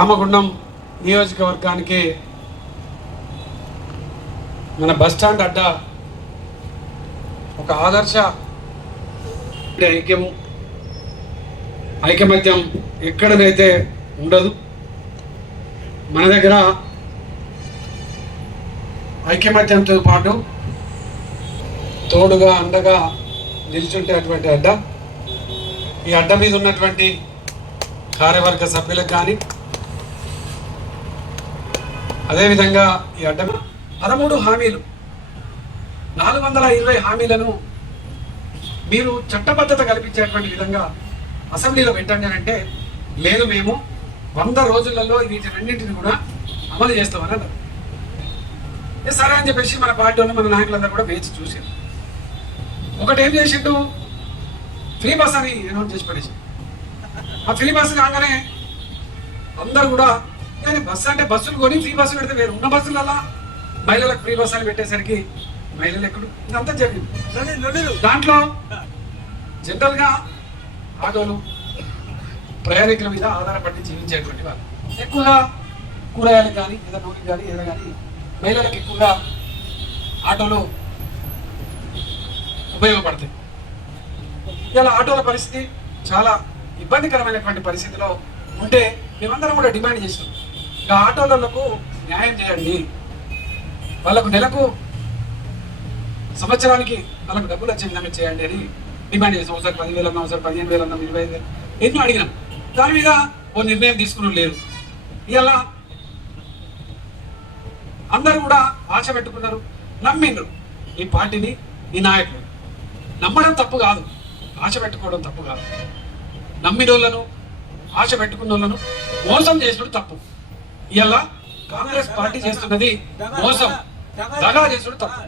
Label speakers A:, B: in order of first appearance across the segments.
A: రామగుండం నియోజకవర్గానికి మన బస్టాండ్ అడ్డ ఒక ఆదర్శ ఐక్యము ఐకమత్యం ఎక్కడనైతే ఉండదు మన దగ్గర ఐకమత్యంతో పాటు తోడుగా అండగా నిల్చుంటేటువంటి అడ్డ. ఈ అడ్డ మీద ఉన్నటువంటి కార్యవర్గ సభ్యులకు కానీ అదేవిధంగా ఈ అడ్డ పదమూడు హామీలు. నాలుగు వందల ఇరవై హామీలను మీరు చట్టబద్ధత కల్పించేటువంటి విధంగా అసెంబ్లీలో పెట్టండి అని అంటే లేదు మేము వంద రోజులలో వీటినన్నింటిని కూడా అమలు చేస్తామని అన్నారు. సరే అని చెప్పేసి మన పార్టీలో మన నాయకులందరూ కూడా వేచి చూసారు ఒకటి ఏం చేసిండు? ఫ్రీ బస్ అని అనౌన్స్ చేసి పడేసి ఆ ఫ్రీ బస్ కాగానే అందరు కూడా కానీ బస్సు అంటే బస్సులు కొని ఫ్రీ బస్సు పెడితే వేరు. ఉన్న బస్సులలో మహిళలకు ఫ్రీ బస్సు అని పెట్టేసరికి మహిళలు ఎక్కడు? ఇదంతా జరిగింది. దాంట్లో జనరల్గా ఆటోలు ప్రయాణికుల మీద ఆధారపడి జీవించేటువంటి వాళ్ళు. ఎక్కువగా కూరగాయలకు కానీ ఏదో నూనె కానీ ఏదో కానీ మహిళలకు ఎక్కువగా ఆటోలు ఉపయోగపడతాయి. ఇలా ఆటోల పరిస్థితి చాలా ఇబ్బందికరమైనటువంటి పరిస్థితిలో ఉంటే మేమందరం కూడా డిమాండ్ చేసాం ఇక ఆటోలకు న్యాయం చేయండి. వాళ్ళకు నెలకు సంవత్సరానికి వాళ్ళకు డబ్బులు వచ్చే విధంగా చేయండి అని డిమాండ్ చేసాం ఒకసారి పదివేలు అన్నాం ఒకసారి పదిహేను వేలు అన్నాం ఇరవై ఐదు వేలు. ఎన్నో అడిగినాం. దాని మీద ఓ నిర్ణయం తీసుకుని లేదు ఇలా అందరూ కూడా ఆశ పెట్టుకున్నారు. నమ్మిండ్రు. ఈ పార్టీని ఈ నాయకులు. నమ్మడం తప్పు కాదు. ఆశ పెట్టుకోవడం తప్పు కాదు. నమ్మినోళ్ళను ఆశ పెట్టుకున్న వాళ్ళను మోసం చేసుడు తప్పు. ఇలా కాంగ్రెస్ పార్టీ చేస్తున్నది మోసం. దగా చేసుడు తప్పు.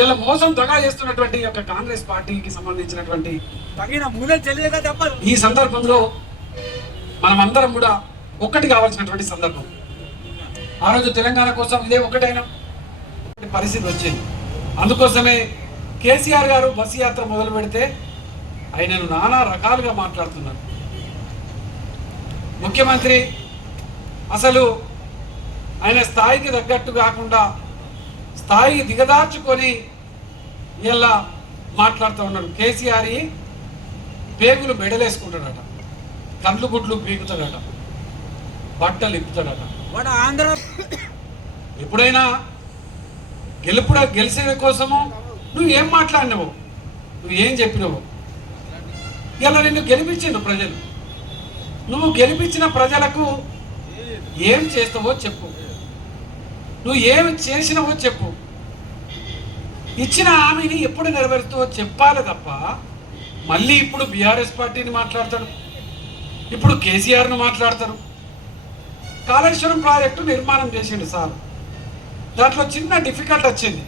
A: ఇలా మోసం దగా చేస్తున్నటువంటి యొక్క కాంగ్రెస్ పార్టీకి సంబంధించినటువంటి ఈ సందర్భంలో మనం అందరం కూడా ఒక్కటి కావాల్సినటువంటి సందర్భం. ఆ రోజు తెలంగాణ కోసం ఇదే ఒకటైనా పరిస్థితి వచ్చింది. అందుకోసమే కేసీఆర్ గారు బస్సు యాత్ర మొదలు పెడితే ఆయనను నానా రకాలుగా మాట్లాడుతున్నారు. ముఖ్యమంత్రి అసలు ఆయన స్థాయికి తగ్గట్టు కాకుండా స్థాయి దిగదార్చుకొని ఇలా మాట్లాడుతూ ఉన్నాడు కేసీఆర్ పేగులు మెడలేసుకుంటాడట. కళ్ళు గుడ్లు పీకుతాడట. బట్టలు ఇప్పుతాడట.
B: వాడు ఆంధ్ర
A: ఎప్పుడైనా గెలుపుడ గెలిచే కోసము నువ్వు ఏం మాట్లాడినావు? నువ్వు ఏం చెప్పినావు? ఇలా నిన్ను గెలిపించిండు ప్రజలు. నువ్వు గెలిపించిన ప్రజలకు ఏం చేస్తావో చెప్పు. నువ్వు ఏం చేసినావో చెప్పు. ఇచ్చిన హామీని ఎప్పుడు నెరవేరుతావో చెప్పాలి తప్ప మళ్ళీ ఇప్పుడు బీఆర్ఎస్ పార్టీని మాట్లాడతాడు ఇప్పుడు కేసీఆర్ను మాట్లాడతారు. కాళేశ్వరం ప్రాజెక్టు నిర్మాణం చేసిండు సార్. దాంట్లో చిన్న డిఫికల్ట్ వచ్చింది.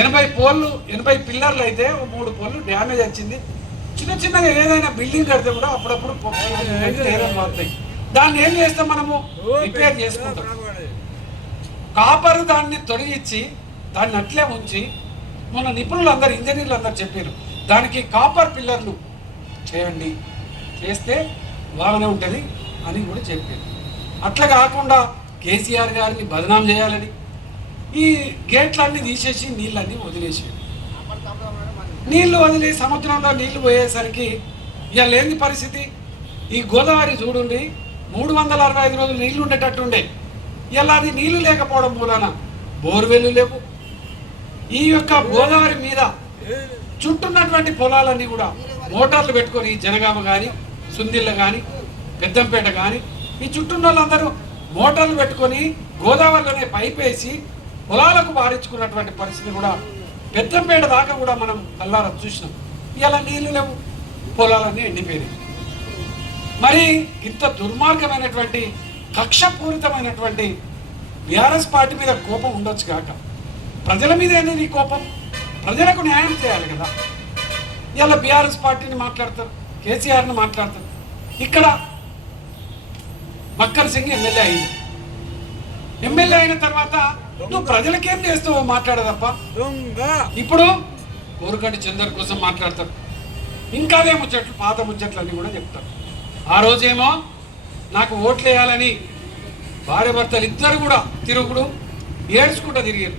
A: ఎనభై పోల్లు ఎనభై పిల్లర్లు అయితే మూడు పోల్లు డ్యామేజ్ వచ్చింది. చిన్న చిన్నగా ఏదైనా బిల్డింగ్ కడితే కూడా అప్పుడప్పుడు దాన్ని ఏం చేస్తాం మనము? రిపేర్ చేసుకుంటాం. కాపర్ దాన్ని తొలగించి దాన్ని అట్లే ఉంచి మన నిపుణులు అందరు ఇంజనీర్లు అందరు చెప్పారు దానికి కాపర్ పిల్లర్లు చేయండి చేస్తే బాగానే ఉంటుంది అని కూడా చెప్పారు. అట్లా కాకుండా కేసీఆర్ గారిని బదనాం చేయాలని ఈ గేట్లన్నీ తీసేసి నీళ్ళన్నీ వదిలేసాడు నీళ్ళు వదిలి సముద్రంలో నీళ్ళు పోయేసరికి ఇవాళ లేని పరిస్థితి? ఈ గోదావరి చూడండి మూడు వందల అరవై ఐదు రోజులు నీళ్ళు ఉండేటట్టుండే ఇలా అది నీళ్ళు లేకపోవడం మూలాన బోర్వెల్లు లేవు. ఈ యొక్క గోదావరి మీద చుట్టున్నటువంటి పొలాలన్నీ కూడా మోటార్లు పెట్టుకొని జనగామ కానీ సుందిళ్ళ కానీ పెద్దంపేట కానీ ఈ చుట్టూన్న వాళ్ళందరూ మోటార్లు పెట్టుకొని గోదావరిలోనే పైప్ వేసి పొలాలకు బారించుకున్నటువంటి పరిస్థితి కూడా పెద్దంపేట దాకా కూడా మనం కల్లారా చూసినాం. ఇలా నీళ్ళు లేవు. పొలాలన్నీ ఎండిపోయినాయి. మరి ఇంత దుర్మార్గమైనటువంటి కక్షపూరితమైనటువంటి బీఆర్ఎస్ పార్టీ మీద కోపం ఉండొచ్చు కాక ప్రజల మీద ఏంది కోపం? ప్రజలకు న్యాయం చేయాలి కదా. ఇలా బీఆర్ఎస్ పార్టీని మాట్లాడతారు కేసీఆర్ని మాట్లాడతారు. ఇక్కడ మక్కర్ సింగ్ ఎమ్మెల్యే అయింది ఎమ్మెల్యే అయిన తర్వాత నువ్వు ప్రజలకేం చేస్తావో మాట్లాడదప్ప? ఇప్పుడు కోరుకంటి చందర్ కోసం మాట్లాడతారు. ఇంకా అదే ముచ్చట్లు పాత ముచ్చట్లు అన్ని కూడా చెప్తారు. ఆ రోజేమో నాకు ఓట్లు వేయాలని భార్య భర్తలు ఇద్దరు కూడా తిరుగుడు ఏడ్చుకుంటూ తిరిగారు.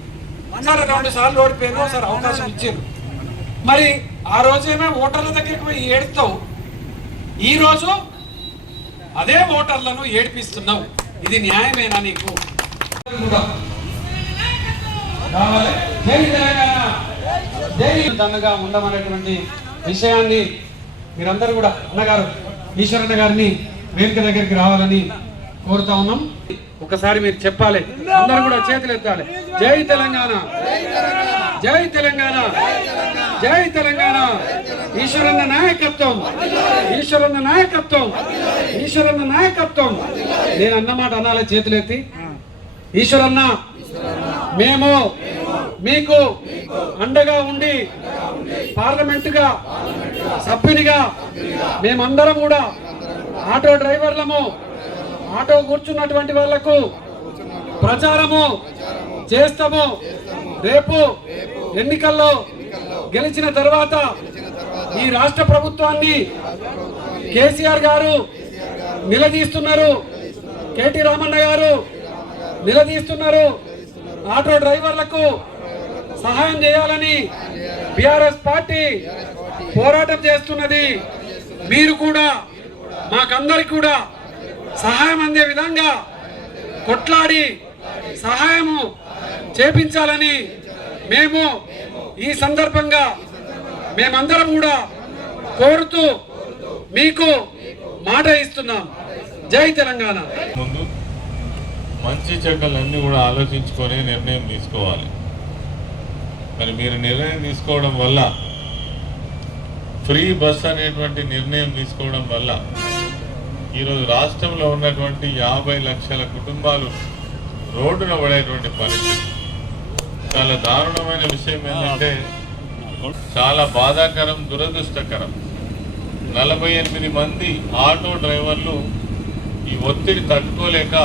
A: సరే రెండు సార్లు ఓడిపోయారు ఒకసారి అవకాశం ఇచ్చారు. మరి ఆ రోజేమో ఓటర్ల దగ్గరికి పోయి ఏడుతావు ఈరోజు అదే ఓటర్లను ఏడిపిస్తున్నావు. ఇది న్యాయమేనా నీకు? కూడా ఉండమనేటువంటి విషయాన్ని మీరందరూ కూడా అన్నగారు ఈశ్వరన్న గారిని వేదిక దగ్గరికి రావాలని కోరుతా ఉన్నాం. ఒకసారి మీరు చెప్పాలి. అందరూ కూడా చేతులు ఎత్తాలి. జై తెలంగాణ. జై తెలంగాణ. జై తెలంగాణ. ఈశ్వరన్న నాయకత్వం. ఈశ్వరన్న నాయకత్వం. ఈశ్వరన్న నాయకత్వం. నేను అన్నమాట అనాలి చేతులు ఎత్తి. ఈశ్వరన్న మేము మీకు అండగా ఉండి పార్లమెంటుగా సభ్యునిగా మేమందరం కూడా ఆటో డ్రైవర్లము ఆటో కూర్చున్నటువంటి వాళ్ళకు ప్రచారము చేస్తాము. రేపు ఎన్నికల్లో గెలిచిన తర్వాత ఈ రాష్ట్ర ప్రభుత్వాన్ని కేసీఆర్ గారు నిలదీస్తున్నారు. కేటీ రామన్న గారు నిలదీస్తున్నారు. ఆటో డ్రైవర్లకు సహాయం చేయాలని బీఆర్ఎస్ పార్టీ పోరాటం చేస్తున్నది. మీరు కూడా మాకందరికి కూడా సహాయం అందే విధంగా కొట్లాడి సహాయము చేపించాలని మేము ఈ సందర్భంగా మేమందరం కూడా కోరుతూ మీకు మాట ఇస్తున్నాం. జై తెలంగాణ.
C: ముందు మంచి చెడ్డలన్నీ కూడా ఆలోచించుకొని నిర్ణయం తీసుకోవాలి. మరి మీరు నిర్ణయం తీసుకోవడం వల్ల ఫ్రీ బస్ అనేటువంటి నిర్ణయం తీసుకోవడం వల్ల ఈరోజు రాష్ట్రంలో ఉన్నటువంటి యాభై లక్షల కుటుంబాలు రోడ్డున పడేటువంటి పరిస్థితి. చాలా దారుణమైన విషయం ఏంటంటే చాలా బాధాకరం దురదృష్టకరం. నలభై ఎనిమిది మంది ఆటో డ్రైవర్లు ఈ ఒత్తిడి తట్టుకోలేక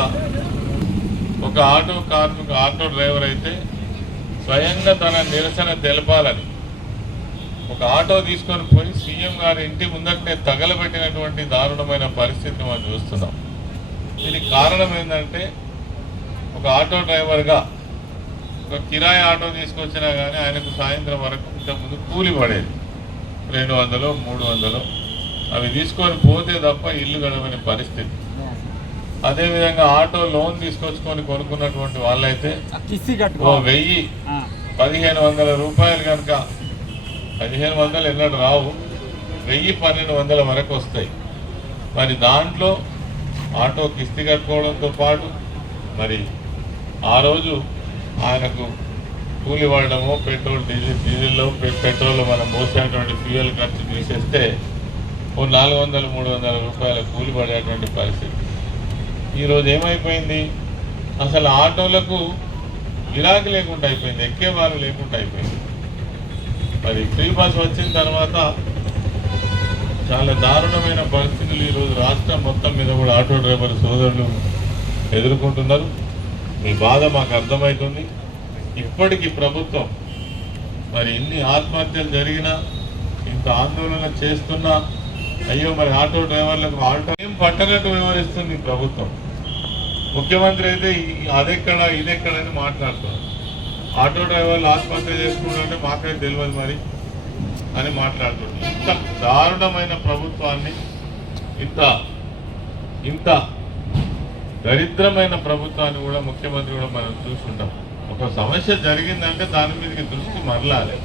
C: ఒక ఆటో కార్మిక ఆటో డ్రైవర్ అయితే స్వయంగా తన నిరసన తెలపాలని ఒక ఆటో తీసుకొని పోయి సీఎం గారి ఇంటి ముందటనే తగలబెట్టినటువంటి దారుణమైన పరిస్థితిని మనం చూస్తున్నాం. దీనికి కారణం ఏంటంటే ఒక ఆటో డ్రైవర్గా ఒక కిరాయి ఆటో తీసుకొచ్చినా కానీ ఆయనకు సాయంత్రం వరకు ఇంతకుముందు కూలి పడేది. రెండు వందలు మూడు వందలు. అవి తీసుకొని పోతే తప్ప ఇల్లు గడవని పరిస్థితి. అదేవిధంగా ఆటో లోన్ తీసుకొచ్చుకొని కొనుక్కున్నటువంటి వాళ్ళైతే ఓ వెయ్యి పదిహేను వందల రూపాయలు కనుక పదిహేను వందలు ఎన్నడూ రావు. వెయ్యి పన్నెండు వందల వరకు వస్తాయి. మరి దాంట్లో ఆటో కిస్తీ కట్టుకోవడంతో పాటు మరి ఆ రోజు ఆయనకు కూలి వాడడము పెట్రోల్ డీజిల్ డీజిల్లో పెట్రోల్ మనం మోసేటువంటి ఫ్యూయల్ ఖర్చు తీసేస్తే ఓ నాలుగు వందలు మూడు వందల రూపాయల కూలి పడేటువంటి పరిస్థితి. ఈరోజు ఏమైపోయింది? అసలు ఆటోలకు గిరాకీ లేకుండా అయిపోయింది ఎక్కే వాళ్ళు లేకుండా అయిపోయింది. మరి తెలుగు భాష వచ్చిన తర్వాత చాలా దారుణమైన పరిస్థితులు ఈరోజు రాష్ట్రం మొత్తం మీద కూడా ఆటో డ్రైవర్ సోదరులు ఎదుర్కొంటున్నారు. మీ బాధ మాకు అర్థమవుతుంది. ఇప్పటికీ ప్రభుత్వం మరి ఇన్ని ఆత్మహత్యలు జరిగినా ఇంత ఆందోళన చేస్తున్నా అయ్యో మరి ఆటో డ్రైవర్లకు ఆటో ఏం పట్టనట్టు వ్యవహరిస్తుంది ప్రభుత్వం. ముఖ్యమంత్రి అయితే అదెక్కడ ఇదెక్కడ అని మాట్లాడుతున్నారు. ఆటో డ్రైవర్లు ఆత్మహత్య చేసుకుంటుంటే మాకైతే తెలియదు మరి అని మాట్లాడుతుంది ఇంత దారుణమైన ప్రభుత్వాన్ని ఇంత ఇంత దరిద్రమైన ప్రభుత్వాన్ని కూడా ముఖ్యమంత్రి కూడా మనం చూసుకుంటాం ఒక సమస్య జరిగిందంటే దాని మీదకి దృష్టి మరలాలి.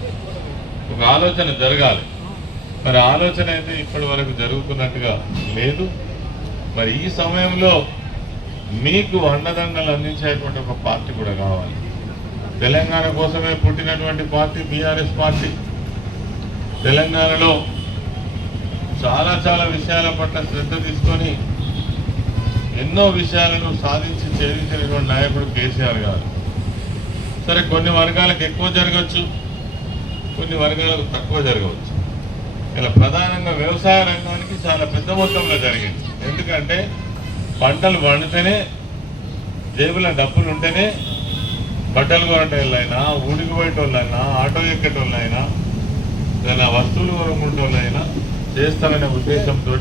C: ఒక ఆలోచన జరగాలి. మరి ఆలోచన అయితే ఇప్పటి వరకు జరుగుతున్నట్టుగా లేదు. మరి ఈ సమయంలో మీకు అండదండలు అందించేటువంటి ఒక పార్టీ కూడా కావాలి. తెలంగాణ కోసమే పుట్టినటువంటి పార్టీ బీఆర్ఎస్ పార్టీ. తెలంగాణలో చాలా చాలా విషయాల పట్ల శ్రద్ధ తీసుకొని ఎన్నో విషయాలను సాధించి ఛేదించినటువంటి నాయకుడు కేసీఆర్ గారు. సరే కొన్ని వర్గాలకు ఎక్కువ జరగచ్చు కొన్ని వర్గాలకు తక్కువ జరగవచ్చు. ఇలా ప్రధానంగా వ్యవసాయ రంగానికి చాలా పెద్ద మొత్తంలో జరిగింది. ఎందుకంటే పంటలు పండితేనే జేబులో డబ్బులు ఉంటేనే బట్టలు కొనటోళ్ళైనా ఊడికి పోయేటోళ్ళైనా ఆటో ఎక్కేటోళ్ళైనా ఏదైనా వస్తువులు కొనుక్కుంటోళ్ళైనా చేస్తామనే ఉద్దేశంతో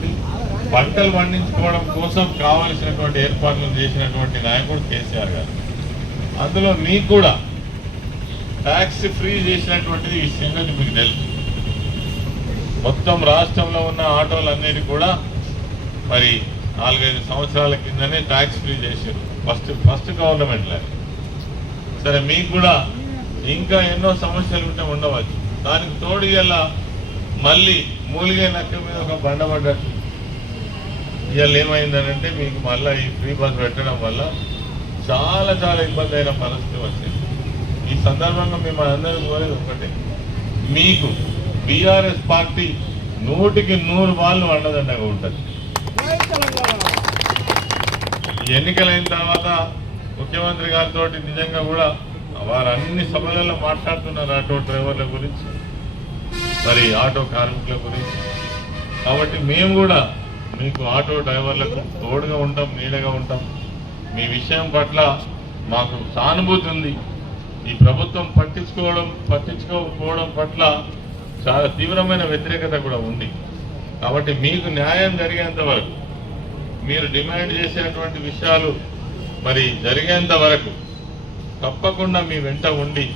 C: పంటలు పండించుకోవడం కోసం కావలసినటువంటి ఏర్పాట్లు చేసినటువంటి నాయకుడు కేసీఆర్ గారు. అందులో మీకు కూడా ట్యాక్స్ ఫ్రీ చేసినటువంటిది ఈ సంగతి మీకు తెలుసు. మొత్తం రాష్ట్రంలో ఉన్న ఆటోలన్నిటి కూడా మరి నాలుగైదు సంవత్సరాల కిందనే ట్యాక్స్ ఫ్రీ చేశారు. ఫస్ట్ ఫస్ట్ గవర్నమెంట్లో సరే మీకు కూడా ఇంకా ఎన్నో సమస్యలు ఉంటే ఉండవచ్చు. దానికి తోడు ఇలా మళ్ళీ మూలిగే నక్క మీద ఒక బండ పడ్డట్టు. ఇవాళ ఏమైందనంటే మీకు మళ్ళీ ఈ ఫ్రీ బస్ పెట్టడం వల్ల చాలా చాలా ఇబ్బంది అయిన పరిస్థితి వచ్చింది. ఈ సందర్భంగా మేము అందరం కోరేది ఒకటే. మీకు బీఆర్ఎస్ పార్టీ నూటికి నూరు బాళ్ళు అండదండగా ఉంటుంది. ఎన్నికలైన తర్వాత ముఖ్యమంత్రి గారితో నిజంగా కూడా వారు అన్ని సభలలో మాట్లాడుతున్నారు ఆటో డ్రైవర్ల గురించి మరి ఆటో కార్మికుల గురించి. కాబట్టి మేము కూడా మీకు ఆటో డ్రైవర్లకు తోడుగా ఉంటాం నీడగా ఉంటాం. మీ విషయం పట్ల మాకు సానుభూతి ఉంది. ఈ ప్రభుత్వం పట్టించుకోవడం పట్టించుకోకపోవడం పట్ల చాలా తీవ్రమైన వ్యతిరేకత కూడా ఉంది. కాబట్టి మీకు న్యాయం జరిగేంత వరకు మీరు డిమాండ్ చేసేటువంటి విషయాలు మరి జరిగేంత వరకు తప్పకుండా మీ వెంట ఉండి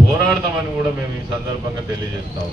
C: పోరాడతామని కూడా మేము ఈ సందర్భంగా తెలియజేస్తాము